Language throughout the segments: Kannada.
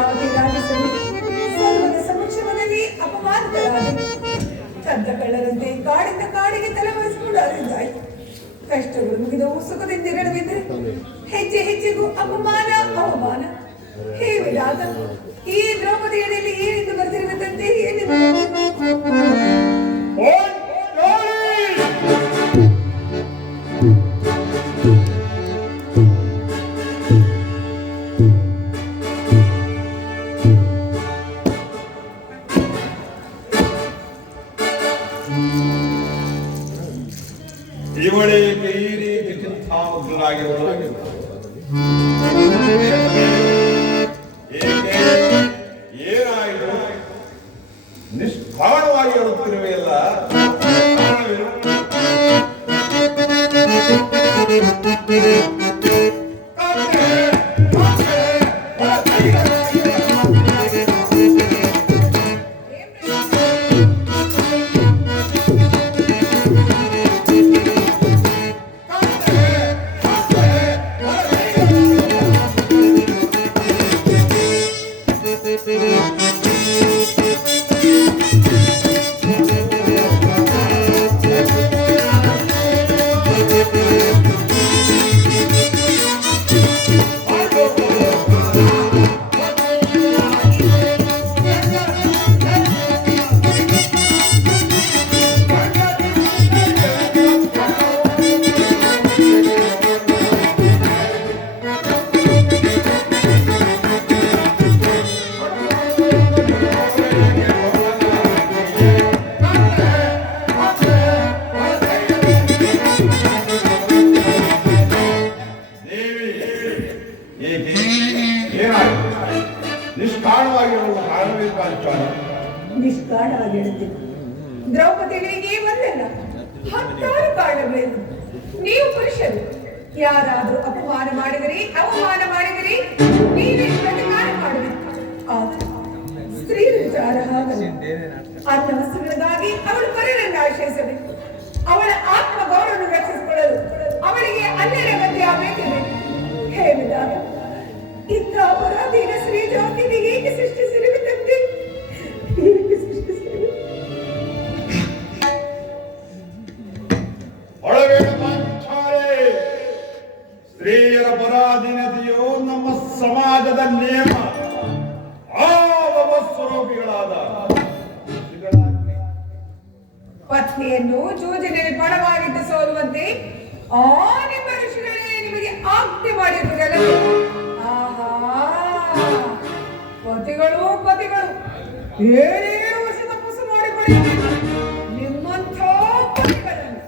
ಸೇನಾಪತಿ ರಾಜಸರು ಸರ್ವದ ಸಮಕ್ಷಮದಲ್ಲಿ ಅಪಮಾನಿತರಾದರು. ಕದ್ದ ಕಳ್ಳರಂತೆ ಕಾಡಿಂದ ಕಾಡಿಗೆ ತಲೆಮರೆಸಿಕೊಳ್ಳಾರಿದ್ದಾಯಿತು. ಕಷ್ಟಗಳು ಮುಗಿದವು, ಸುಖದಿಂದ ಇರಲಿದ್ದರೆ ಹೆಜ್ಜೆ ಹೆಜ್ಜೆಗೂ ಅಪಮಾನ ಅವಮಾನ. ಹೇ ವಿಧಾತ, ಈ ದ್ರೌಪದಿಯಲ್ಲಿ ಏನೆಂದು ಬರೆದಿರುವಂತೆ ಏನೆಂದು ಇವಳಿಗೆ ಈ ರೀತಿ ಚಿಂತಾಮಗ್ನರಾಗಿರುವುದು ಏನಾಯಿತು? ನಿಷ್ಕಾರಣವಾಗಿ ಹೇಳುತ್ತಿರುವೆಯಲ್ಲ, ನಿಷ್ಕಾರಣವಾಗಿ ಹೇಳುತ್ತೇನೆ. ದ್ರೌಪದಿಗಳಿಗೆ ಒಂದಲ್ಲ, 10 ಕಾರಣಗಳಿವೆ. ನೀವು ಪುರುಷರು ಯಾರಾದರೂ ಅಪಮಾನ ಮಾಡಿದರೆ, ಅವಮಾನ ಮಾಡಿದರೆ ನೀವೇ ಪ್ರತಿಕಾರ ಮಾಡಬೇಕು. ಆದರೆ ಸ್ತ್ರೀ ವಿಚಾರ ಹಾಗಲ್ಲ. ಅನ್ನ ವಸ್ತುಗಳಿಗಾಗಿ ಅವಳು ಪರರನ್ನು ಆಶ್ರಯಿಸಬೇಕು. ಅವಳ ಆತ್ಮ ಗೌರವವನ್ನು ರಕ್ಷಿಸಿಕೊಳ್ಳಲು ಅವಳಿಗೆ ಅನ್ಯರ ಮಧ್ಯೆ ಆಗಬೇಕಿದೆ. ಹೇಳಿದಾಗ ಇಂಥ ಅಪರಾಧೀನ ಸ್ತ್ರೀ ಜಾತಿಗೆ ಏಕೆ ಸೃಷ್ಟಿಸಿರುವುದಂತೆ? ಸ್ತ್ರೀಯರ ಪರಾಧೀನತೆಯು ನಮ್ಮ ಸಮಾಜದ ನಿಯಮ. ಸ್ವರೂಪಿಗಳಾದ ಪತ್ನಿಯನ್ನು ಜೂಜಿನಲ್ಲಿ ಬಡವಾಗಿಟ್ಟು ಸೋಲುವಂತೆ ಆ ನಿಮ್ಮ ಋಷಿಗಳೇ ನಿಮಗೆ ಆಜ್ಞೆ ಮಾಡಿರುವುದಲ್ಲದೆ. ಪತಿಗಳು ಏನೇನು ವರ್ಷ ತಪಸ್ಸು ಮಾಡಿಕೊಳ್ಳಿ ನಿಮ್ಮಂಥ ಪತಿಗಳನ್ನು.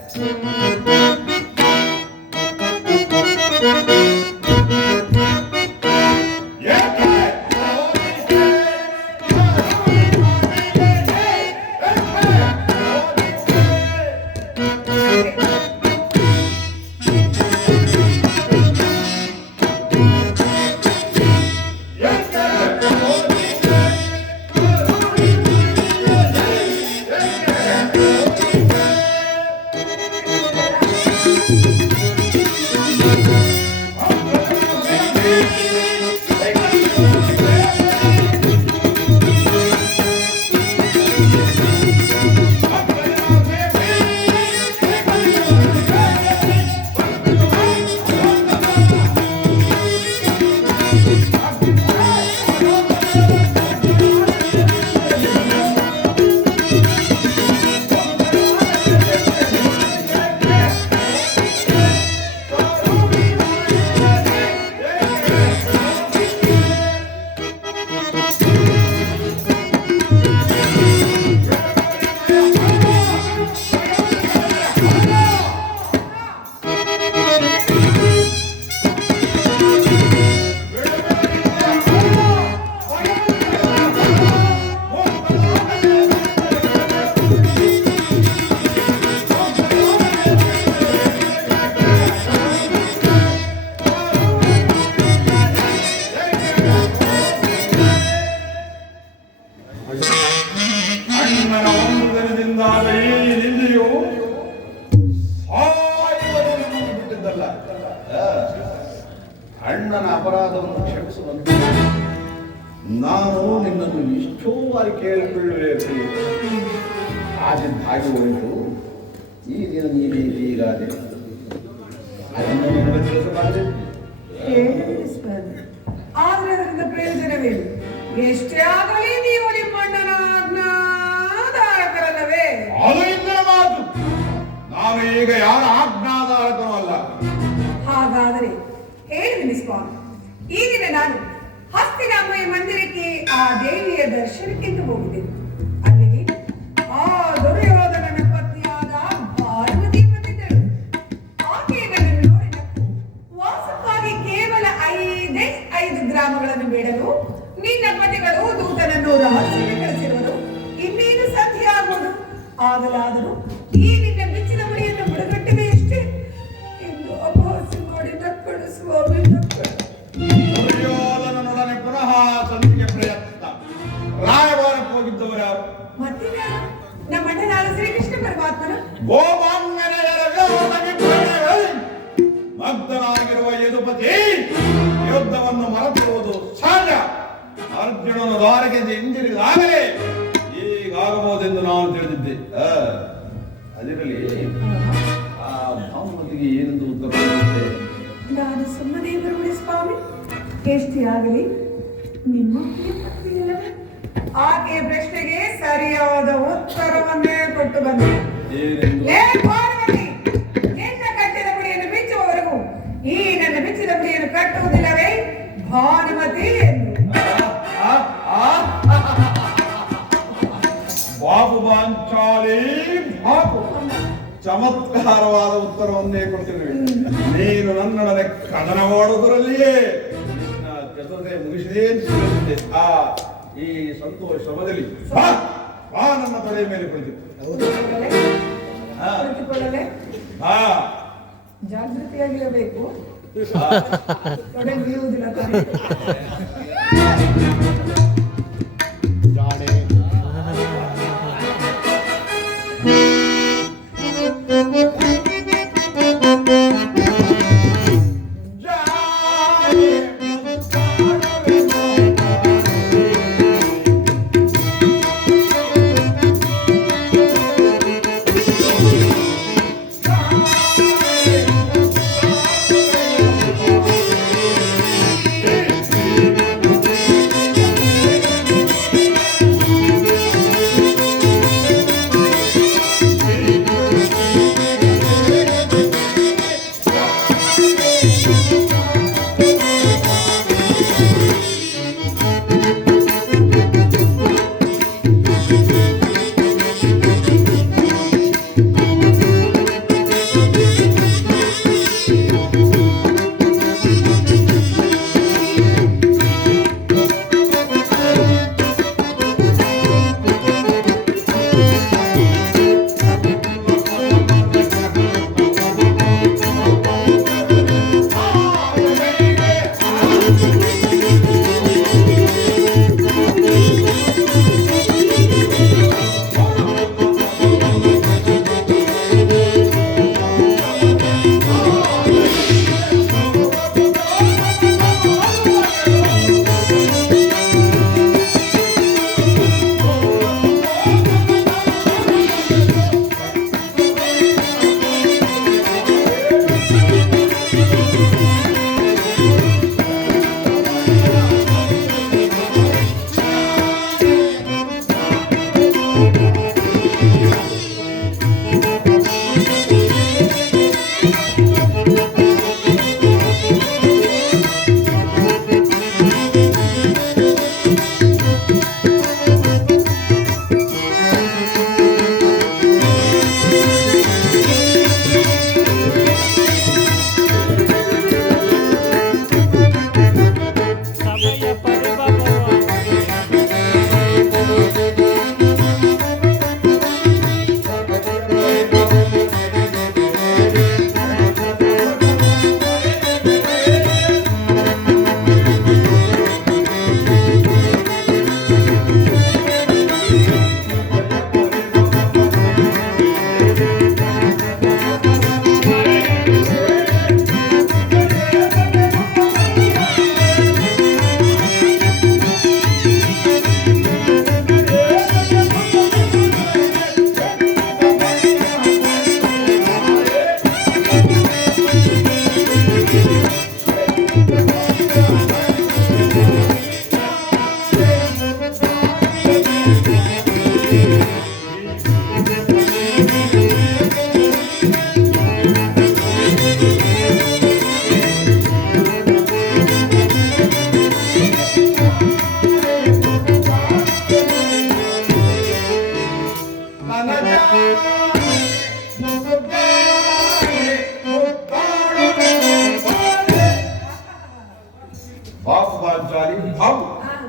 ನಾನು ನಿನ್ನನ್ನು ಇಷ್ಟೋ ಬಾರಿ ಕೇಳಿಕೊಳ್ಳಬೇಕು. ಆಗಿದ್ದ ಹಾಗೆ ಹೋಯಿತು. ಈ ದಿನ ನೀನು ಹೀಗಾದೆ ಅದನ್ನು ನಿಮಗೆ ತಿಳಿಸಬಾರದೆ. ಹೇಳಿದೆ ಸ್ವಾಮಿ, ಆದ್ರೆ ಅದರಿಂದ ಪ್ರಯೋಜನವೇನು? ಎಷ್ಟೇ ಆಗಲಿ ನೀವು ನಿಮ್ಮಣ್ಣನ ಆಜ್ಞಾಧಾರಕರಲ್ಲವೇ? ಅದು ಇಂದಿನ ಮಾತು. ನಾನು ಈಗ ಯಾರ ಆಜ್ಞಾಧಾರಕನೂ ಅಲ್ಲ. ಹಾಗಾದರೆ ಹೇಳಿದ್ದೀನಿ ಸ್ವಾಮಿ, ಈ ದಿನ ನಾನು ಹಸ್ತಿನಾಮಯ ಮಂದಿರಕ್ಕೆ ಆ ದೇವಿಯ ದರ್ಶನಕ್ಕೆಂದು ಹೋಗಿದ್ದೇನೆ. ಅಲ್ಲಿಗೆ ಆ ದುರ್ಯೋಧನನ ಪತ್ನಿಯಾದ ಪಾರ್ವತಿ ಬಂದಿದ್ದಳು. ಆಕೆಯ ನನ್ನನ್ನು ನೋಡಿ ನಕ್ಕು, ವಾಸಕ್ಕಾಗಿ ಕೇವಲ 5 ಗ್ರಾಮಗಳನ್ನು ಬೇಡಲು ನಿನ್ನ ಪತಿಗಳು ದೂತನನ್ನು ರಹಸ್ಯಕ್ಕೆ ಕಳಿಸಿರುವರು. ಇನ್ನೇನು ಸಂಧಿ ಆಗುವುದು. ಆಗಲಾದರೂ ಈ ನಿನ್ನ ಮೆಚ್ಚಿನ ಮುಡಿಯನ್ನು ಬುಡಗಟ್ಟಬೇಕಷ್ಟೇ ಎಂದು ಅಪಹಾಸ್ಯ ಮಾಡಿ ನಕ್ಕಳು ಸ್ವಾಮಿ, ನಕ್ಕಳು. ದುರ್ಯೋಧನನೊಡನೆ ಪುನಃ ಸಂಧಿಗೆ ಪ್ರಯತ್ನ. ರಾಯಭಾರಕ್ಕೆ ಹೋಗಿದ್ದವರು ಯಾರು? ಮತ್ತೆ ನಾನು ನಮ್ಮಣ್ಣನಾದ ಶ್ರೀಕೃಷ್ಣ ಪರಮಾತ್ಮನು ಗೋಮಾಂಗನೆಯರ ವಿರೋಧಕ್ಕೆ ಮಗ್ಧನಾಗಿರುವ ಯದುಪತಿ ಯುದ್ಧವನ್ನು ಮರೆತಿರುವುದು ಸಹಜ. ಅರ್ಜುನನ ದ್ವಾರಕ್ಕೆ ಹಿಂದಿರಿದಾಗಲೇ ಹೀಗಾಗಬಹುದೆಂದು ನಾನು ತಿಳಿದಿದ್ದೆ. ಅದಿರಲಿ, ಆ ಭಾವಮತಿಗೆ ಏನೆಂದು ಉತ್ತರ ಕೊಡುತ್ತೆ? ನಾನು ಸುಮ್ಮನೆ ಬರುವುದೇ ಸ್ವಾಮಿ. ಎಷ್ಟೇ ಆಗಲಿ ನಿಮ್ಮ ಪತ್ನಿಯಲ್ಲವೇ? ಆಕೆಯ ಪ್ರಶ್ನೆಗೆ ಸರಿಯಾದ ಉತ್ತರವನ್ನೇ ಕೊಟ್ಟು ಬಂದೆ. ಏನೆಂದು? ಲೇ ಪಾರ್ವತಿ, ನಿನ್ನ ಕಟ್ಟಿದ ಮುಡಿಯನ್ನು ಬಿಚ್ಚುವವರೆಗೂ ಈ ನನ್ನ ಬಿಚ್ಚಿದ ಮುಡಿಯನ್ನು ಕಟ್ಟುವುದಿಲ್ಲವೇ ಭಾನುಮತಿ ಎಂದು. ಬಾಬು ಬಾಂಚಾಲಿ ಬಾಬು ಚಮತ್ಕಾರವಾದ ಉತ್ತರವನ್ನೇ ಕೊಡ್ತಿರುವೆ. ನೀನು ನನ್ನೊಡನೆ ಕದನ ಮಾಡುವುದರಲ್ಲಿಯೇ ನಿನ್ನ ಚತುರತೆ ಮುಗಿಸಿದೆ ಅಂತ ತಿಳಿದಿದ್ದೆ. ಈ ಸಂತೋಷ ಸಮಯದಲ್ಲಿ ಬಾ ಬಾ ನನ್ನ ತಲೆಯ ಮೇಲೆ ಕುಳಿತು. ಕುಳಿತುಕೊಳ್ಳಲೇ? ಬಾ. ಜಾಗೃತಿಯಾಗಿರಬೇಕು. ತೊಡಗಿರುವುದಿಲ್ಲ ತಾನೇ?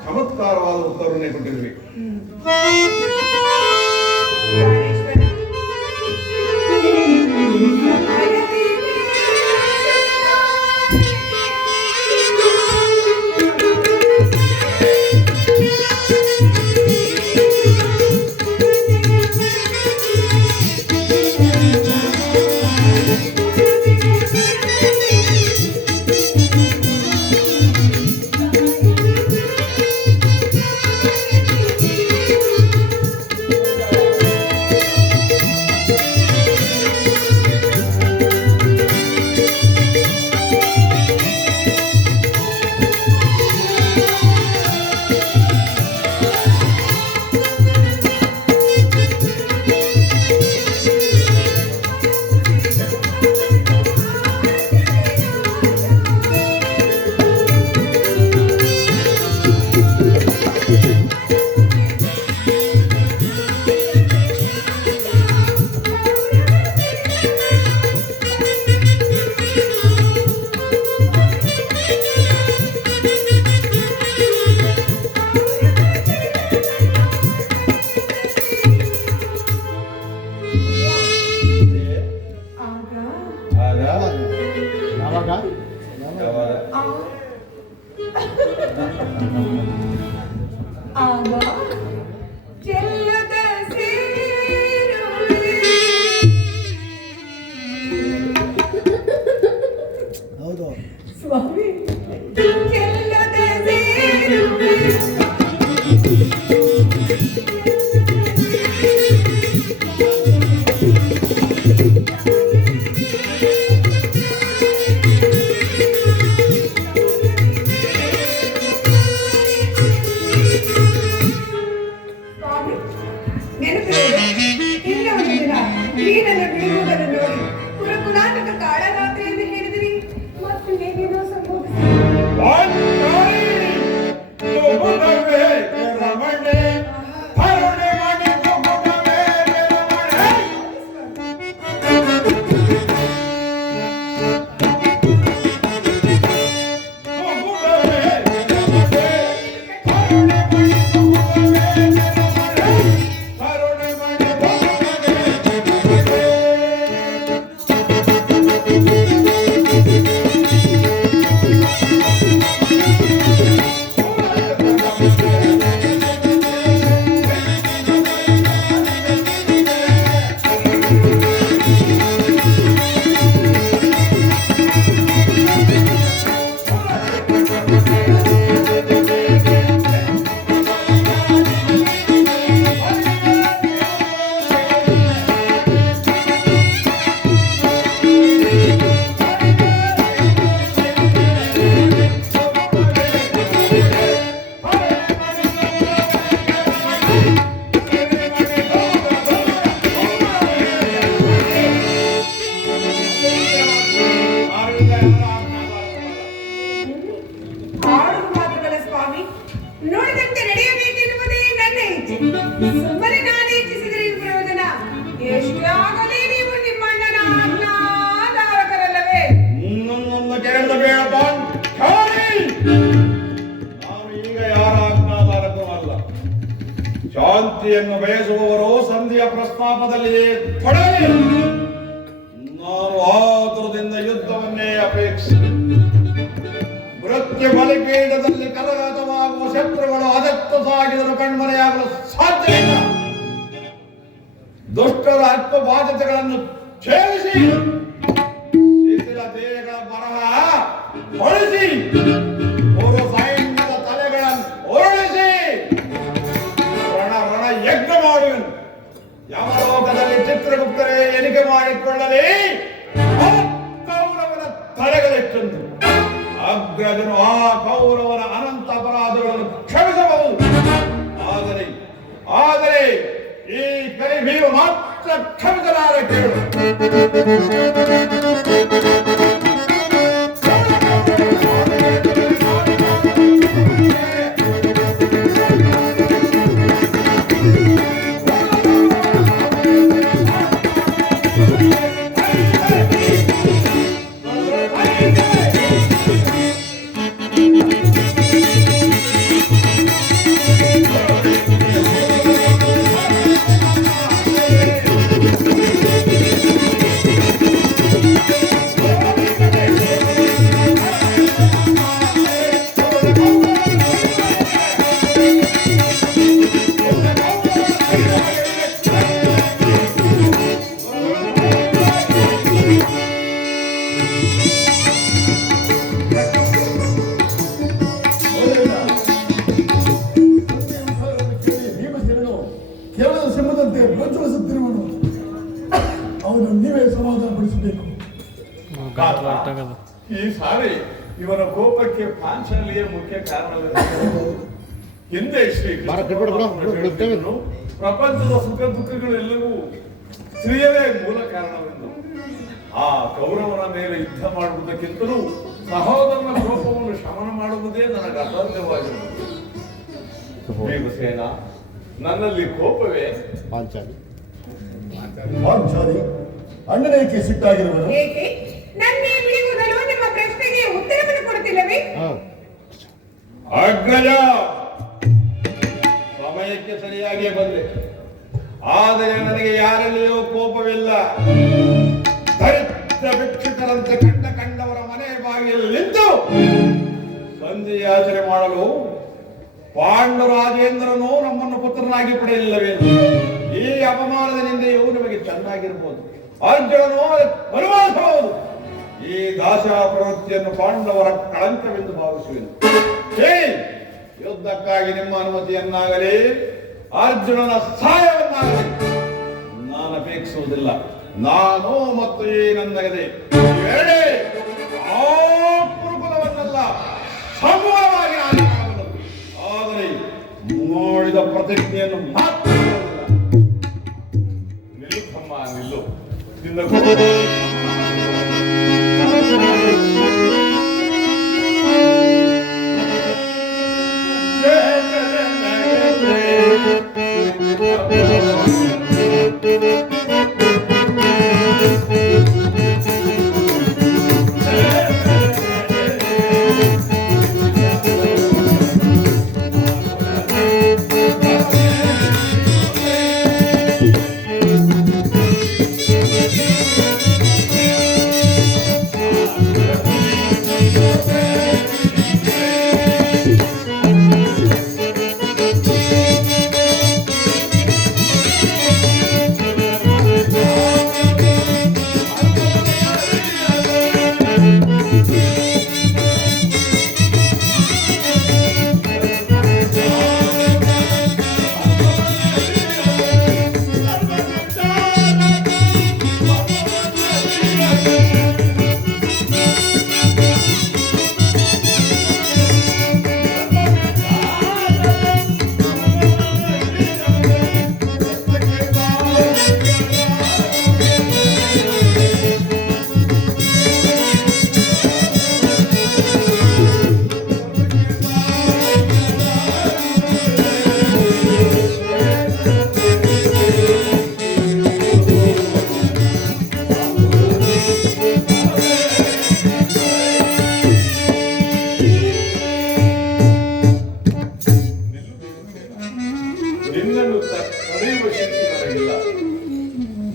ಚಮತ್ಕಾರವಾದ ಉತ್ತರವನ್ನೇ ಕೊಟ್ಟಿದ್ವಿ. ಸ್ವಾಮಿ ಚೆಲ್ಲದ ಸೇರುವೆ ಶಾಂತಿಯನ್ನು ಬಯಸುವವರು ಸಂಧಿಯ ಪ್ರಸ್ತಾಪದಲ್ಲಿ ತೊಡಗಿ ನಾನು ಆತುರದಿಂದ ಯುದ್ಧವನ್ನೇ ಅಪೇಕ್ಷೆ ಮೃತ್ಯು ಬಲಿಪೀಠದಲ್ಲಿ ಕರಗತವಾಗುವ ಶತ್ರುಗಳು ಅದತ್ತು ಸಾಗಿದರೂ ಕಣ್ಮರೆಯಾಗಲು ಸಾಧ್ಯವಿಲ್ಲ. ದುಷ್ಟರ ಹಕ್ಕು ಬಾಧ್ಯತೆಗಳನ್ನು ಛೇದಿಸಿ ಶಿಥಿಲ ದೇಹಗಳ ಬರಹ ಹೊಳಿಸಿ ಮೂರು ಸೈನ್ಯದ ತಲೆಗಳನ್ನು ಉರುಳಿಸಿ ರಣ ಯಜ್ಞ ಮಾಡುವೆನು. ಯಾವ ಲೋಕದಲ್ಲಿ ಚಿತ್ರಗುಪ್ತರೇ ಎಣಿಕೆ ಮಾಡಿಕೊಳ್ಳಲಿ ಕೌರವನ ತಲೆಗಳೆಷ್ಟೆಂದು ಅಗ್ರಜನು ಆ ಕೌರವನ ಅನಂತ ಅಪರಾಧಗಳನ್ನು ಕ್ಷಮಿಸಬಹುದು. ಆದರೆ ಈ ಕರಿಭೀಮ ಮಾತ್ರ ಕ್ಷಮಿಸಲಾರ ಕೇಳು. ಭೀಮಸೇನನು ಕೇವಲ ಸಿಂಹದಂತೆ ಪ್ರಜ್ವಲಿಸುತ್ತಿರುವನು. ಅವನು ನೀವೇ ಸಮಾಧಾನಪಡಿಸಬೇಕು. ಈ ಸಾರಿ ಇವನ ಕೋಪಕ್ಕೆ ಪಾಂಚಾಲಿಯೇ ಮುಖ್ಯ ಕಾರಣವಿದೆ. ಹಿಂದೆ ಶ್ರೀಕೃಷ್ಣನು ಪ್ರಪಂಚದ ಸುಖ ದುಃಖಗಳೆಲ್ಲವೂ ಸ್ತ್ರೀಯರೇ ಮೂಲ ಕಾರಣವೆಂದು ಆ ಕೌರವನ ಮೇಲೆ ಯುದ್ಧ ಮಾಡುವುದಕ್ಕಿಂತಲೂ ಸಹೋದರನ ಕೋಪವನ್ನು ಶಮನ ಮಾಡುವುದೇ ನನಗೆ ಅಸಾಧ್ಯವಾಗಿರುವುದು. ಭೀಮಸೇನ, ನನ್ನಲ್ಲಿ ಕೋಪವೇ ಪಾಂಚಾಲಿ ಪಾಂಚಾಲಿ ಅಣ್ಣನೇಕೆ ಸಿಟ್ಟಾಗಿರುವನು? ಏಕೆ ನನ್ನೇ ಬಿಡುವುದಲು ನಿಮ್ಮ ಪ್ರಶ್ನೆಗೆ ಉತ್ತರವನ್ನು ಕೊಡುತ್ತಿಲ್ಲವೇ? ಅಗ್ರಜ, ಸಮಯಕ್ಕೆ ಸರಿಯಾಗಿ ಬಂದೆ. ಆದರೆ ನನಗೆ ಯಾರಲ್ಲಿಯೂ ಕೋಪವಿಲ್ಲ. ದರಿದ್ರ ಭಿಕ್ಷುಕರಂತೆ ಕಂಡವರ ಮನೆ ಬಾಗಿಲಲ್ಲಿ ನಿಂತು ಸಂಧಿ ಯಾಚನೆ ಮಾಡಲು ಪಾಂಡುರಾಜೇಂದ್ರನು ನಮ್ಮನ್ನು ಪುತ್ರನಾಗಿ ಪಡೆಯಲಿಲ್ಲವೆಂದು ಈ ಅಪಮಾನದ ನಿಂದೆಯು ನಿಮಗೆ ಚೆನ್ನಾಗಿರಬಹುದು, ಅರ್ಜುನನು ಅನುಭವಿಸಬಹುದು. ಈ ದಾಸ ಪ್ರವೃತ್ತಿಯನ್ನು ಪಾಂಡವರ ಕಳಂಕವೆಂದು ಭಾವಿಸುವೆನು. ಯುದ್ಧಕ್ಕಾಗಿ ನಿಮ್ಮ ಅನುಮತಿಯನ್ನಾಗಲಿ ಅರ್ಜುನನ ಸಹಾಯವನ್ನಾಗಲಿ ನಾನು ಅಪೇಕ್ಷಿಸುವುದಿಲ್ಲ. ನಾನು ಮತ್ತು ಈ ನನ್ನ ಗದೆ ಎರಡೇ ಆ ಕುರುಕುಲವನ್ನೆಲ್ಲ ಸಮೂಲವಾಗಿ ನಾನು ಮಾಡಬಲ್ಲದು. ಆದರೆ ನೋಡಿದ ಪ್ರತಿಜ್ಞೆಯನ್ನು ಮಾತ್ರ ನಿಲ್ಲುತ್ತಮ್ಮ, ನಿಲ್ಲು.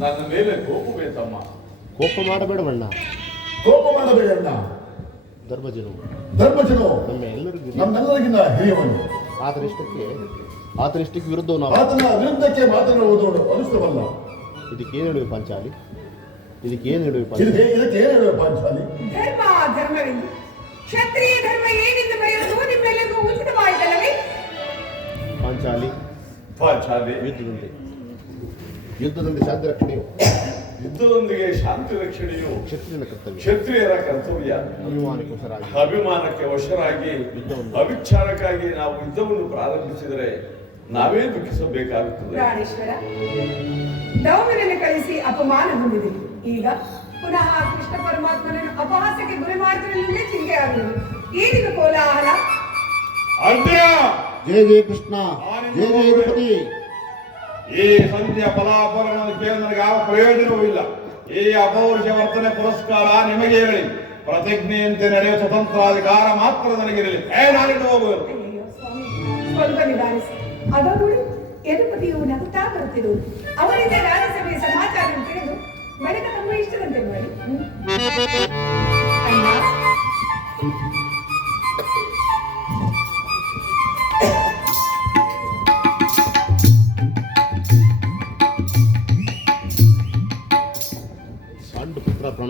ನನ್ನ ಮೇಲೆ ಕೋಪವೇ ತಮ್ಮ? ಕೋಪ ಮಾಡಬೇಡವಣ್ಣ, ಕೋಪ ಮಾಡಬೇಡಣ್ಣ. ಧರ್ಮಜನು ನಮ್ಮೆಲ್ಲರಿಗಿಂತ ಹಿರಿಯವನು. ಆತನಿಷ್ಟಕ್ಕೆ ವಿರುದ್ಧವು ನಾವು. ಆತನ ವಿರುದ್ಧಕ್ಕೆ ಮಾತನಾಡುವುದು ಅನುಷ್ಠವಲ್ಲ. ಇದಕ್ಕೇನು ಹೇಳುವೆ ಪಾಂಚಾಲಿ? ಇದಕ್ಕೇನು ಹೇಳುವೆ ಪಾಂಚಾಲಿ? ಧರ್ಮ ಧರ್ಮವೆಂದು ಕ್ಷತ್ರಿಯ ಧರ್ಮ ಏನೆಂದು ಬರೆಯುವುದು ನಿಮ್ಮೆಲ್ಲರಿಗೂ ಉಚಿತವಾಯಿತಲ್ಲವೇ? ಪಾಂಚಾಲಿ ಯುದ್ಧದಂತೆ ಶಾಂತಿ ರಕ್ಷಣೆಯು, ಯುದ್ಧದೊಂದಿಗೆ ಶಾಂತಿ ರಕ್ಷಣೆಯು ಕ್ಷತ್ರಿಯರ ಕರ್ತವ್ಯ. ಅಭಿಮಾನಕ್ಕೆ ವಶರಾಗಿ ಅವಿಚಾರಕ್ಕಾಗಿ ನಾವು ಯುದ್ಧವನ್ನು ಪ್ರಾರಂಭಿಸಿದರೆ ನಾವೇ ದುಃಖಿಸಬೇಕಾಗುತ್ತದೆ. ಪ್ರಾಣೇಶ್ವರ, ದೌಮ್ಯನನ್ನು ಕಳಿಸಿ ಅಪಮಾನ ಹೊಂದಿದೆ. ಈಗ ಪುನಃ ಕೃಷ್ಣ ಪರಮಾತ್ಮನನ್ನು ಅಪಹಾಸಕ್ಕೆ ಗುರಿ ಮಾಡುತ್ತಿರಲಿಲ್ಲೇ ಚಿಂತೆ ಆಗುವುದು. ಏನಿದು ಕೋಲಾಹಲ? ಜಯ ಜಯ ಕೃಷ್ಣ, ಜಯ ಜಯ ರಘುಪತಿ. ಈ ಸಂಧಿಯ ಫಲಾಫಲವನ್ನು ಕೇಳಿ ನನಗೆ ಯಾವ ಪ್ರಯೋಜನವೂ ಇಲ್ಲ. ಈ ಅಪೌರುಷ ವರ್ತನೆ ಪುರಸ್ಕಾರ ನಿಮಗೆ ಹೇಳಿ, ಪ್ರತಿಜ್ಞೆಯಂತೆ ನಡೆಯುವ ಸ್ವತಂತ್ರಾಧಿಕಾರ ಮಾತ್ರ ನನಗಿರಲಿ. ನಾನಿಟ್ಟು ಹೋಗುವುದು. ಅಯ್ಯೋ ಸ್ವಾಮಿ, ಸ್ವಲ್ಪ ನಿಧಾನಿಸಿ. ಅದನ್ನು ಯದುಪತಿಯು ನಗುತ್ತಾ ಬರುತ್ತಿರುವುದು. ಅವರಿಂದ ರಾಜ್ಯಸಭೆಯ ಸಮಾಚಾರ ತಿಳಿದು ಬಳಿಕ ತಮ್ಮ ಇಷ್ಟದಂತೆ ಮಾಡಿ. ಅಣ್ಣ,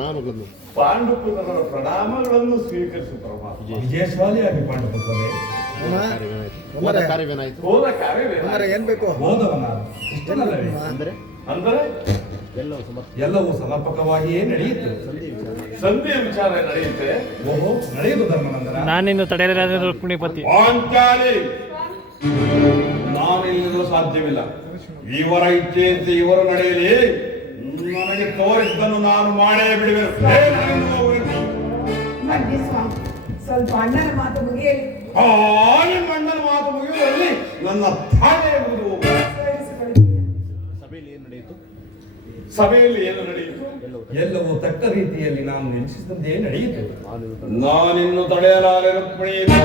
ಪ್ರಣಾಮಗಳನ್ನು. ಪಾಂಡುಪುತ್ರರ ಪ್ರಣಾಮಗಳನ್ನು ಸ್ವೀಕರಿಸು ಪರಮಾತ್ಮ. ವಿಜಯಶಾಲಿಯಾಗಿ ಪಾಂಡುಪುತ್ರರೇ. ಹೋದ ಕಾರ್ಯವೇನಾಯಿತು? ಹೋದ ಕಾರ್ಯವೇ ಏನ್ ಬೇಕು? ಹೋದವನ ಇಷ್ಟನಲ್ಲವೇ? ಅಂದರೆ ಅಂದರೆ ಎಲ್ಲವೂ ಸಮರ್ಪಕವಾಗಿಯೇ ನಡೆಯಿತು. ಸಂಧಿಯ ವಿಚಾರ ನಡೆಯುತ್ತೆ. ಓಹೋ, ನಡೆಯುವುದು ಧರ್ಮನಂದನ. ನಾನಿನ್ನು ತಡೆಯಲಾದ ರುಕ್ಮಿಣಿಪತಿ. ಪಾಂಚಾಲಿ, ನಾನಿಲ್ಲದೂ ಸಾಧ್ಯವಿಲ್ಲ. ಇವರ ಇಚ್ಛೆಯಂತೆ ಇವರು ನಡೆಯಲಿ. ನನಗೆ ತೋರಿದ್ದನ್ನು ನಾನು ಮಾಡೇ ಬಿಡುವೆನು. ಬನ್ನಿ ಸ್ವಾಮಿ, ಸ್ವಲ್ಪ ಅಣ್ಣನ ಮಾತು ಮುಗಿಯಲಿ. ನಿಮ್ಮ ಅಣ್ಣನ ಮಾತು ಮುಗಿಯುವಲ್ಲಿ ನನ್ನ ತಾನೇ ಮುಗಿದು ಸರಿಸಿಕೊಳ್ಳುತ್ತೀಯ. ಸಭೆಯಲ್ಲಿ ಏನು ನಡೆಯಿತು? ಸಭೆಯಲ್ಲಿ ಏನು ನಡೆಯಿತು? ಎಲ್ಲವೂ ತಕ್ಕ ರೀತಿಯಲ್ಲಿ ನಾವು ನಿರೀಕ್ಷಿಸಿದಂತೆಯೇ ನಡೆಯಿತು. ನಾನಿನ್ನು ತಡೆಯಲಾರೆ ರುಕ್ಮಿಣಿ.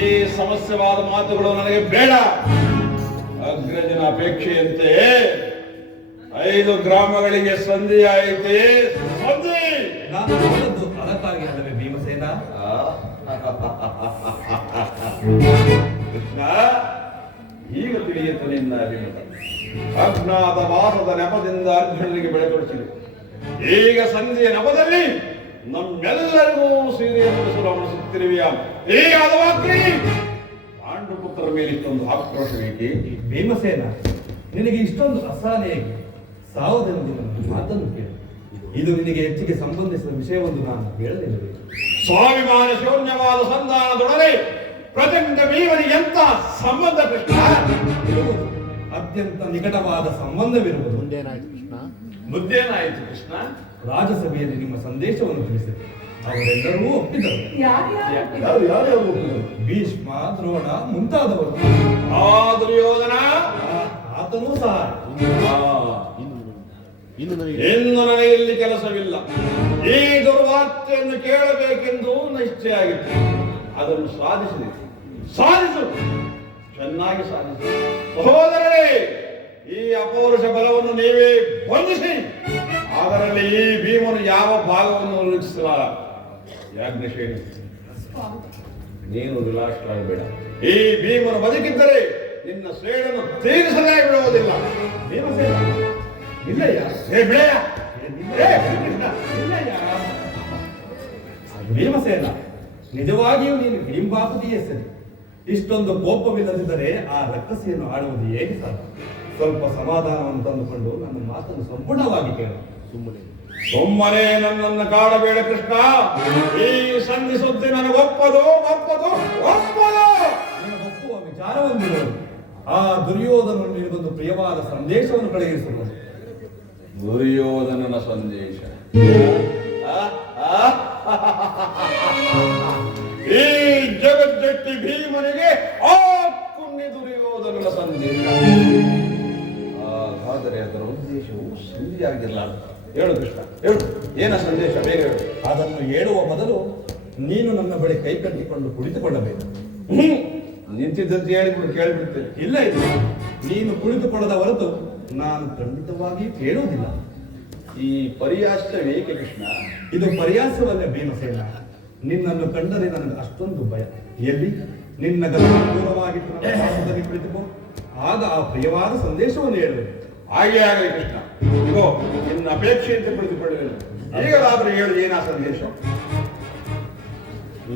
ಈ ಸಮಸ್ಯೆವಾದ ಮಾತುಗಳು ನನಗೆ ಬೇಡ. ಅಗ್ರಜನ ಅಪೇಕ್ಷೆಯಂತೆ 5 ಗ್ರಾಮಗಳಿಗೆ ಸಂಧಿ ಆಯಿತೆ. ಸಂಧಿ ನಾನು ಹೋದದ್ದು ಅದಕ್ಕಾಗಿ ಅಲ್ಲವೇ ಭೀಮಸೇನ? ಕೃಷ್ಣ, ಈಗ ತಿಳಿಯಿತು ನಿನ್ನ ಅಭಿಮತ. ಅಜ್ಞಾತ ವಾಸದ ನೆಪದಿಂದ ಅರ್ಜುನನಿಗೆ ಬೆಳೆ ತೋರಿಸಿದೆ. ಈಗ ಸಂಧಿಯ ನೆಪದಲ್ಲಿ ನಮ್ಮೆಲ್ಲರಿಗೂ ಸೀರೆಯನ್ನು ಉಡಿಸಲು ಅವಣಿಸುತ್ತಿರುವೆಯ ಈ ಹದವಾಗ್ರಿ ಪಾಂಡುಪುತ್ರರ ಮೇಲೆ ಇಷ್ಟೊಂದು ಆಕ್ರೋಶ ಬೇಕೆ? ಭೀಮಸೇನ, ನಿನಗೆ ಇಷ್ಟೊಂದು ಅಸಹನೆ ಸಾವುದೆಂದು ನನ್ನ ಮಾತನ್ನು ಕೇಳು. ಇದು ನಿನಗೆ ಹೆಚ್ಚಿಗೆ ಸಂಬಂಧಿಸಿದ ವಿಷಯವೊಂದು ನಾನು ಹೇಳಲಿಲ್ಲವೇ? ಸ್ವಾಭಿಮಾನ ಶೂನ್ಯವಾದ ಸಂಧಾನದೊಡನೆ ಪ್ರಚಂಡ ಭೀಮನಿಗೆ ಎಂತ ಸಂಬಂಧ ಕೃಷ್ಣ? ಇರುವುದು ಅತ್ಯಂತ ನಿಕಟವಾದ ಸಂಬಂಧವಿರುವುದು. ಮುಂದೇನಾಯ್ತು ಕೃಷ್ಣ? ಮುದ್ದೇನಾಯಿತು ಕೃಷ್ಣ? ರಾಜಸಭೆಯಲ್ಲಿ ನಿಮ್ಮ ಸಂದೇಶವನ್ನು ತಿಳಿಸಿದೆ. ಅವರೆಲ್ಲರೂ ಒಪ್ಪಿದರು. ಯಾರ್ಯಾರು ಒಪ್ಪಿದರು? ಭೀಷ್ಮ, ದ್ರೋಣ ಮುಂತಾದವರು. ಆ ದುರ್ಯೋಧನ ಆತನೂ ಸಹ. ಇನ್ನು ನನಗೆ ಇಲ್ಲಿ ಕೆಲಸವಿಲ್ಲ. ಈ ದುರ್ವಾರ್ತೆಯನ್ನು ಕೇಳಬೇಕೆಂದು ನಿಶ್ಚಯ ಆಗಿತ್ತು. ಅದನ್ನು ಸಾಧಿಸಿದೆ. ಸಾಧಿಸು, ಚೆನ್ನಾಗಿ ಸಾಧಿಸು. ಸಹೋದರರೇ, ಈ ಅಪೌರುಷ ಬಲವನ್ನು ನೀವೇ ಬಂಧಿಸಿ. ಅದರಲ್ಲಿ ಈ ಭೀಮನು ಯಾವ ಭಾಗವನ್ನು ಉಲ್ಲೇಖಿಸಲಾರ. ಯಾಜ್ಞಶೇನಿ, ನೀನು ವಿಲಾಸರಾಗಬೇಡ. ಈ ಭೀಮನು ಬದುಕಿದ್ದರೆ ನಿನ್ನ ಸೇಡನ್ನು ತೀರಿಸದೇ ಬಿಡುವುದಿಲ್ಲ. ಭೀಮಸೇನ, ಇಲ್ಲಯ್ಯ. ಬಿಳೆಯ ಇಲ್ಲಯ್ಯ. ಭೀಮಸೇನ, ನಿಜವಾಗಿಯೂ ನೀನು ಹಿಡಿಂಬಾಪದಿಯೇ ಸರಿ. ಇಷ್ಟೊಂದು ಕೋಪವಿಲ್ಲದಿದ್ದರೆ ಆ ರಕ್ಕಸಿಯನ್ನು ಆಡುವುದು ಹೇಗೆ ಸಾಧ್ಯ? ಸ್ವಲ್ಪ ಸಮಾಧಾನವನ್ನು ತಂದುಕೊಂಡು ನನ್ನ ಮಾತನ್ನು ಸಂಪೂರ್ಣವಾಗಿ ಕೇಳು. ಸುಮ್ಮನೆ ನನ್ನನ್ನು ಕಾಡಬೇಡ ಕೃಷ್ಣ. ಈ ಸಂಧಿ ಸುದ್ದಿ ನನಗೆ ಒಪ್ಪದು. ನೀನು ಒಪ್ಪುವ ವಿಚಾರವೊಂದಿರು. ಆ ದುರ್ಯೋಧನನು ನಿನಗೊಂದು ಪ್ರಿಯವಾದ ಸಂದೇಶವನ್ನು ಕಳುಹಿಸುವುದು. ದುರ್ಯೋಧನನ ಸಂದೇಶ? ಈ ಜಗಜ್ಜಟ್ಟಿ ಭೀಮನಿಗೆ ಆ ಪುಣ್ಯ ದುರ್ಯೋಧನನ ಸಂದೇಶ. ಆದರೆ ಅದರ ಉದ್ದೇಶವು ಸಂಧಿಯಾಗಿರಲಾರದು. ಹೇಳು ಕೃಷ್ಣ, ಹೇಳು, ಏನ ಸಂದೇಶ? ಬೇಗ ಹೇಳು. ಅದನ್ನು ಹೇಳುವ ಮೊದಲು ನೀನು ನನ್ನ ಬಳಿ ಕೈ ಕಟ್ಟಿಕೊಂಡು ಕುಳಿತುಕೊಳ್ಳಬೇಕು. ನಿಂತಿದ್ದಂತೆ ಹೇಳಿಬಿಡು, ಕೇಳಿಬಿಡ್ತೇನೆ. ಇಲ್ಲ, ಇಲ್ಲ, ನೀನು ಕುಳಿತುಕೊಳ್ಳದ ಹೊರತು ನಾನು ಖಂಡಿತವಾಗಿ ಕೇಳುವುದಿಲ್ಲ. ಈ ಪರ್ಯಾಸವೇಕೆ ಕೃಷ್ಣ? ಇದು ಪರ್ಯಾಸವಲ್ಲ ಭೀಮಸೇನ. ನಿನ್ನನ್ನು ಕಂಡರೆ ನನಗೆ ಅಷ್ಟೊಂದು ಭಯ. ಎಲ್ಲಿ ನಿನ್ನ ಗಮನಪೂರ್ವವಾಗಿಟ್ಟು ನನ್ನ ಪಾದದಲ್ಲಿ ಕುಳಿತುಕೋ. ಆಗ ಆ ಪ್ರಿಯವಾದ ಸಂದೇಶವನ್ನು ಹೇಳುವೆ. ಹಾಗೆ ಆಗಲಿ ಕೃಷ್ಣ. ಇಗೋ ನಿನ್ನ ಅಪೇಕ್ಷೆಯಂತೆ ಕುಳಿತುಕೊಳ್ಳುವೆನು. ಈಗಲಾದರೂ ಹೇಳು, ಏನಾ ಸಂದೇಶ?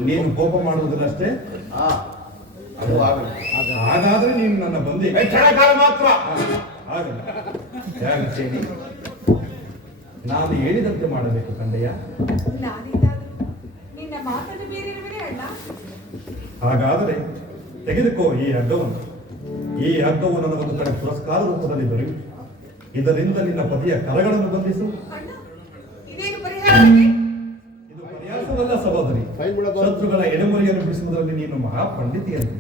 ನೀನು ಕೋಪ ಮಾಡುವುದಿಲ್ಲಷ್ಟೇ. ಅದು ಆಗಲಿ. ಹಾಗಾದ್ರೆ ನೀನು ನನ್ನ ಬಂದಿ. ಕ್ಷಣಕಾಲ ಮಾತ್ರ. ಆಗಲ್ಲ. ಯಾಕೆ ಸೇರಿ ನಾನು ಹೇಳಿದಂತೆ ಮಾಡಬೇಕು ಕಂದಯ್ಯ. ನಿನ್ನ ಮಾತನ್ನು ಮೀರಿರುವನೇ ಅಣ್ಣ. ಹಾಗಾದರೆ ತೆಗೆದುಕೋ ಈ ಹಗ್ಗವನ್ನು. ಈ ಹಗ್ಗವು ನನಗೊಂದು ಕಡೆ ಪುರಸ್ಕಾರ ರೂಪದಲ್ಲಿ ದೊರೆಯುವುದು. ಇದರಿಂದ ನಿನ್ನ ಪತಿಯ ಕರಗಳನ್ನು ಬಂಧಿಸು. ಅಣ್ಣ, ಇದೇನು ಪರಿಹಾರವೇ? ಇದು ಪರ್ಯಾಸವಲ್ಲ ಸಹೋದರಿ. ಶತ್ರುಗಳ ಎಡೆಮುರಿಯನ್ನು ಬಿಡಿಸುವುದರಲ್ಲಿ ನೀನು ಮಹಾಪಂಡಿತಿಯನ್ನು.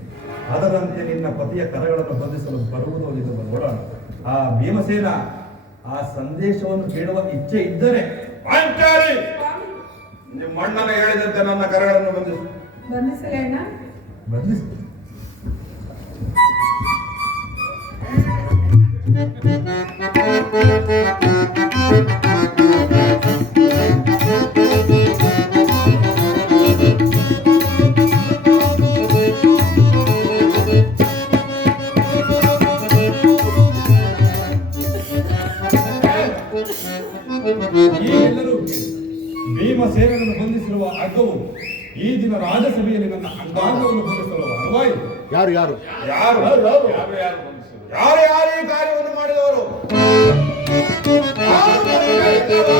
ಅದರಂತೆ ನಿನ್ನ ಪತಿಯ ಕರಗಳನ್ನು ಬಂಧಿಸಲು ಬರುವುದು ಎಂದು ನೋಡೋಣ. ಆ ಭೀಮಸೇನ ಆ ಸಂದೇಶವನ್ನು ಕೇಳುವ ಇಚ್ಛೆ ಇದ್ದರೆ ಪಾಂಚಾಲಿ, ನಿಮ್ಮ ಅಣ್ಣನ ಹೇಳಿದಂತೆ ನನ್ನ ಕರಗಳನ್ನು ಬಂಧಿಸು. ಬಂಧಿಸಲೇ ಅಣ್ಣ? ಬಂಧಿಸು. ಈ ಎಲ್ಲರೂ ಮಾರ್ಗವು ಈ ದಿನ ರಾಜಸಭೆಯಲ್ಲಿ ನನ್ನ ಅಂಗಾಂಗವನ್ನು ಬಂಧಿಸಲು ಅರ್ವಾಯಿತು. ಯಾರು ಯಾರು ಯಾರು ಯಾರು? ಯಾರು ಯಾರು ಯಾರು ಈ ಕಾರ್ಯವನ್ನು ಮಾಡಿದವರು? ಯಾರು ಮಾಡಿದವರು?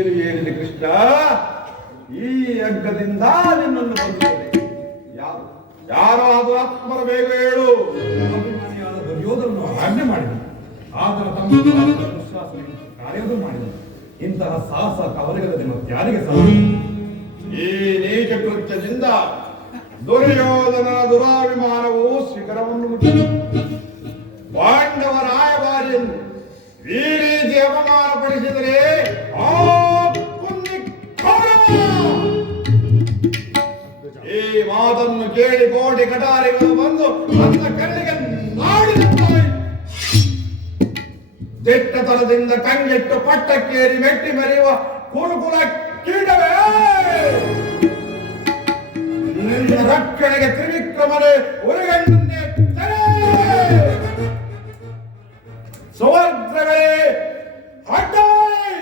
ಏನು ಏನಿದೆ ಕೃಷ್ಣ, ಈ ಯಜ್ಞದಿಂದ ನಿನ್ನನ್ನು ಬಂದಿದೆ. ಯಾರು ಯಾರು ಅದು ಆತ್ಮರ ಬೇಗ ಹೇಳು. ಅಭಿಮಾನಿಯಾದ ದುರ್ಯೋಧನನು ಆಜ್ಞೆ ಮಾಡಿದನು. ಆತನ ತಮ್ಮ ದುಶ್ಯಾಸನ ಕಾರ್ಯವನ್ನು ಮಾಡಿದನು. ಇಂತಹ ಸಾಹಸ ಅವರಿಗಲ್ಲದೆ ಮತ್ತೆ ಯಾರಿಗೆ ಸಾಧ್ಯ? ಈ ನೀಚ ಕೃತ್ಯದಿಂದ ದುರ್ಯೋಧನನ ದುರಾಭಿಮಾನವು ಶಿಖರವನ್ನು ಮುಟ್ಟಿದೆ. ಪಾಂಡವ ರಾಯಭಾರಿಯನ್ನು ಈ ರೀತಿ ಅವಮಾನಪಡಿಸಿದರೆ ಆ ಪುಣ್ಯ ಕೌರವ. ಈ ಮಾತನ್ನು ಕೇಳಿ ಕೋಟಿ ಕಟಾರಿಗಳು ಬಂದು ನನ್ನ ಕಣ್ಣಿಗೆ ನಾಡಿದಂತಾಯಿತು. ದಿಟ್ಟತನದಿಂದ ಕಂಗೆಟ್ಟು ಪಟ್ಟಕ್ಕೇರಿ ಮೆಟ್ಟಿ ಮೆರೆಯುವ ಕುರುಕುಲ ಕೀಟವೇ, ನಿನ್ನ ರಕ್ಷಣೆಗೆ ತ್ರಿವಿಕ್ರಮನೇ ಉರಿಗಣ್ಣನ್ನೇ ತೆರೆ. ಸುವರ್ಣಗಳೇ ಅಡ್ಡಾಯಿ,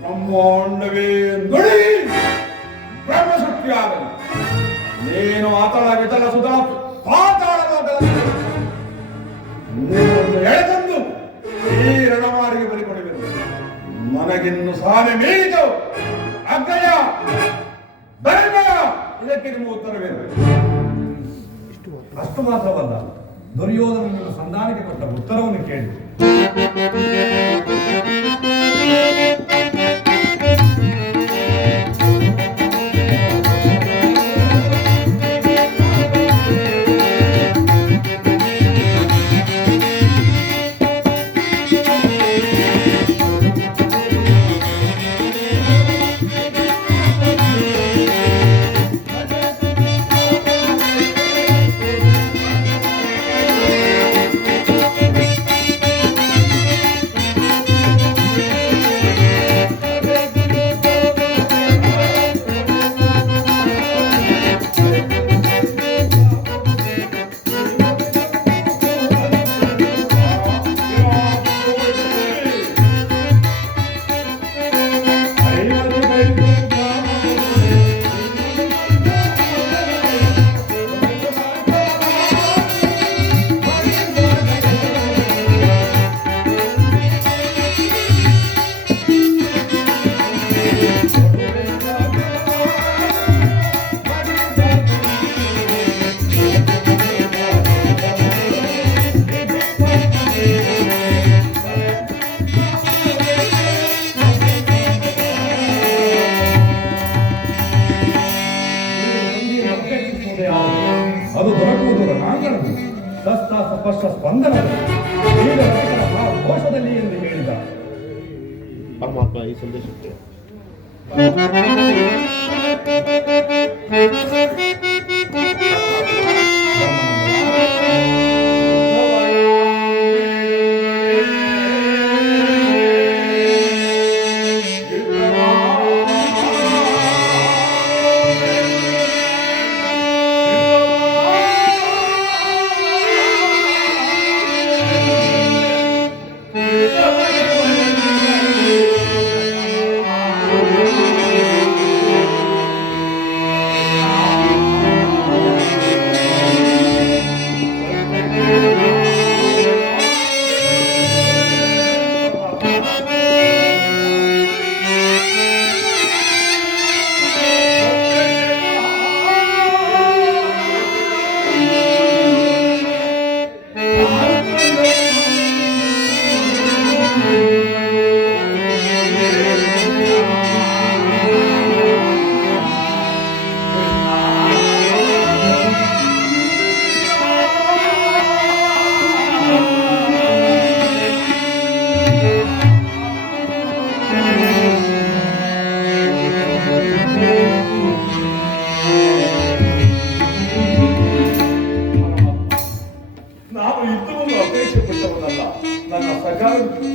ಬ್ರಹ್ಮಾಂಡವೇ ನುಡಿ ಬ್ರಹ್ಮಶಕ್ತಿಯಾಗಲಿ. ನೀನು ಅತಳ ವಿತಲ ಸುತಲ ಪಾತಾಳದ ನಿನ್ನನ್ನು ಎಳೆದಂದು ಈ ರಣಮಾರಿಗೆ ಬಲಿಕೊಡಬೇಕು. ನನಗಿನ್ನು ಸಾನೆ ಮೀರಿತು. ಅಗ್ಗಯ ಬರಬೇಡ, ಇದಕ್ಕೆ ನಿಮ್ಮ ಉತ್ತರವೇನು? ಅಷ್ಟು ಮಾತ್ರವಲ್ಲ, ದುರ್ಯೋಧನನ ಸಂಧಾನಕ್ಕೆ ಕೊಟ್ಟ ಉತ್ತರವನ್ನು ಕೇಳಿ ಅದು ದೊರಕುವುದು ರಣಾಂಗಣದಲ್ಲಿ, ಶಸ್ತ್ರ ಸ್ಪರ್ಶ ಸ್ಪಂದನದಲ್ಲಿ, ಈಗ ಘೋಷದಲ್ಲಿ ಎಂದು ಹೇಳಿದ. ಪರಮಾತ್ಮ ಈ ಸಂದೇಶಕ್ಕೆ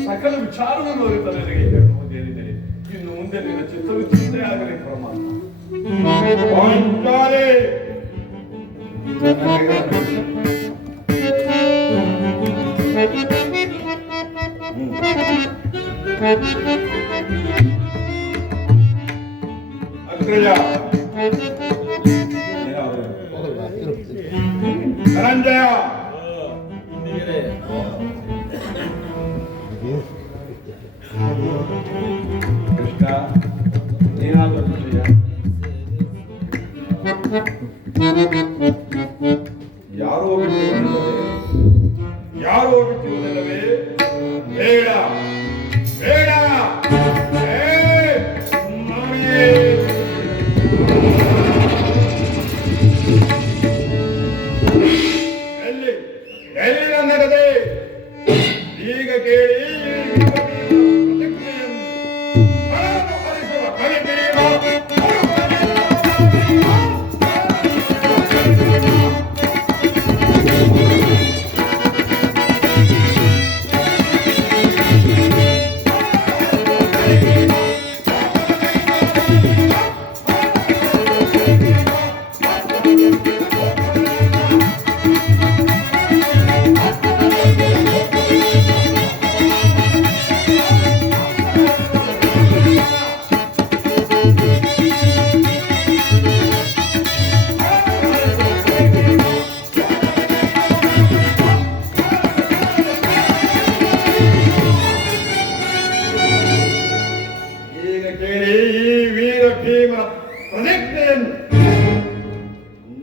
ಸಕಲ ವಿಚಾರವನ್ನು ಅರಿತ ನನಗೆ ಹೇಳುವುದು ಹೇಳಿದ್ದೇನೆ. ಇನ್ನು ಮುಂದೆ ನಿನ್ನ ಚಿತ್ತವಿಚ್ಛಿಷ್ಟೇ ಆಗಲಿ ಪರಮಾತ್ಮ. ಪಾಂಚಾಲಿ ಅಗ್ರಜ ಧನಂಜಯ ಕೃಷ್ಣ ನೀನಾದರೂ ಖುಷಿಯ? ಯಾರೋ ಬಿಟ್ಟಿರುವುದಿಲ್ಲವೇ? ಬೇಡ ಬೇಡ ಎಲ್ಲಿ ಎಲ್ಲಿ ನನ್ನ ಕತೆ ಈಗ ಕೇಳಿ.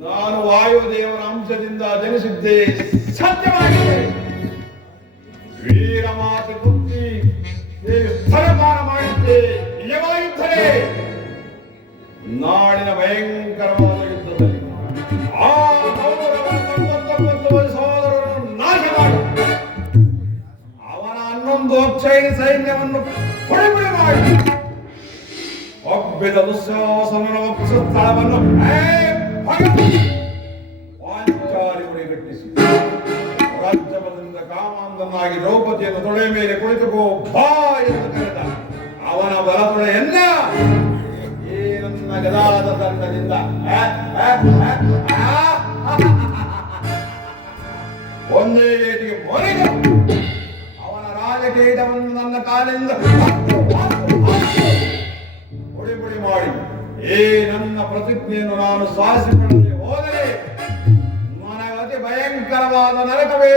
ನಾನು ವಾಯುದೇವರ ಅಂಶದಿಂದ ಜನಿಸಿದ್ದೆ ಸತ್ಯವಾಗಿದೆ. ವೀರ ಮಾತೆ ಬುದ್ಧಿ ಸ್ಥಳಪಾನ ಮಾಡಿದ್ದೆ ನಿಜವಾಗಿದ್ದರೆ ನಾಡಿನ ಭಯಂಕರವಾದ ಯುದ್ಧದಲ್ಲಿ ಆ 99 ಸಹೋದರರನ್ನು ನಾಶ ಮಾಡಿ ಅವನ 11 ಅಕ್ಷಯ ಸೈನ್ಯವನ್ನು ಪುಡಿಪುಡಿ ಮಾಡಿ ಒಬ್ಬಿದ ದುಶ್ಯಾಸನನ ಒಪ್ಪಿಸುವ ಸ್ಥಳವನ್ನು ಪಾಂಚಾಲಿ ಗುರಿಗಟ್ಟಿಸಿ ರಾಜ್ಯಪದದಿಂದ ಕಾಮಾಂಧನಾಗಿ ದ್ರೌಪದಿಯನ್ನು ತೊಡೆ ಮೇಲೆ ಕುಳಿತುಕೋ ಬಾ ಎಂದು ಕರೆದ. ಅವನ ಬಲತೊಡೆಯನ್ನ ಈ ನನ್ನ ಗದಾದ ದಂಡದಿಂದ ಒಂದೇ ಏಟಿಗೆ ಮೊರೆಗೆ ಅವನ ರಾಜಕೀಯವನ್ನು ನನ್ನ ಕಾಲಿಂದ ಪುಡಿ ಮಾಡಿ ಈ ನನ್ನ ಪ್ರತಿಜ್ಞೆಯನ್ನು ನಾನು ಸಾಧಿಸಿಕೊಳ್ಳದೆ ಹೋದರೆ ನನಗೆ ಅತಿ ಭಯಂಕರವಾದ ನರಕವೇ